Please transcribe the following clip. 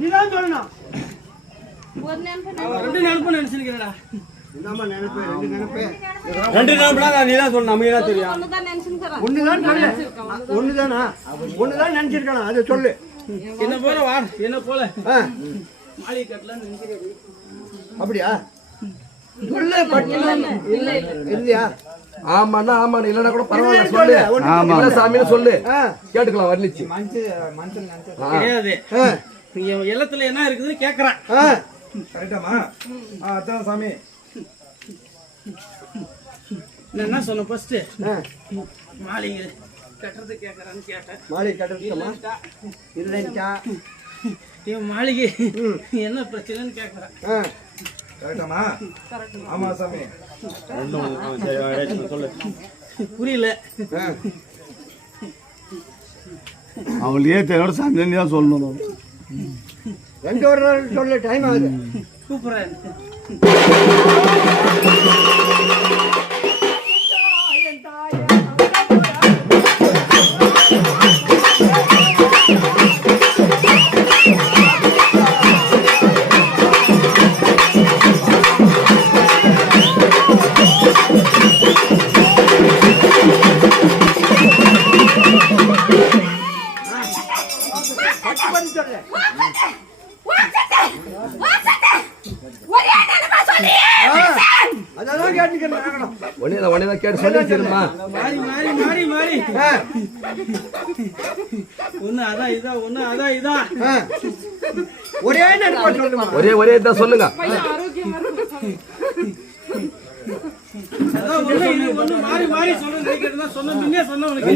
நீதான் சொல்லணும். ரெண்டு நினைப்பு நினைச்சிருக்கிறடா. ரெண்டு நினைப்புனா நீதான் சொல்லணும். நமக்கு என்ன தெரியும்? ஒண்ணுதான் நினைச்சிருக்கணும். அதை சொல்லு. என்ன போல வா, என்ன போல மாளிகை கட்டலாம்னு நினைக்கிறேன். அப்படியா? சொல்லு. இல்லையா? ஆமாண்ணா ஆமாண்ணா இல்லைன்னா கூட பரவாயில்ல சொல்லு. ஆமா சாமின்னு சொல்லு, கேட்டுக்கலாம். வரலிச்சு கிடையாது. இல்லத்துல என்ன இருக்குதுன்னு கேக்குறான். கரெக்டாமா? அதான் சாமி என்ன சொன்ன ஃபர்ஸ்ட் மாளிகை கட்டுறது கேக்குறான்னு கேட்டேன். மாளிகை கட்டுறதுமா இல்லைங்கா? இவன் மாளிகை என்ன பிரச்சனைன்னு கேக்குறான். கரெக்டாமா? ஆமா சாமி. புரியல. அவளுக்கே தெரியல. சஞ்சய் தான் சொல்லணும். ரெண்டு ஒரு நாள் சொல்ல டைம் ஆகுது. கூப்பிடுறேன். ஒன்னேதான் கேட்டு சொல்லி சரிம்மா. மாறி மாறி மாறி மாறி ஒண்ணு அதான் இதான், ஒண்ணு அதான் இதான். ஒரே நேரம் சொல்லுங்க. ஒரே இதான் சொல்லுங்க. ஒண்ணு மாறி மாறி சொல்லுங்க. சொன்ன முன்னே சொன்ன உனக்கு.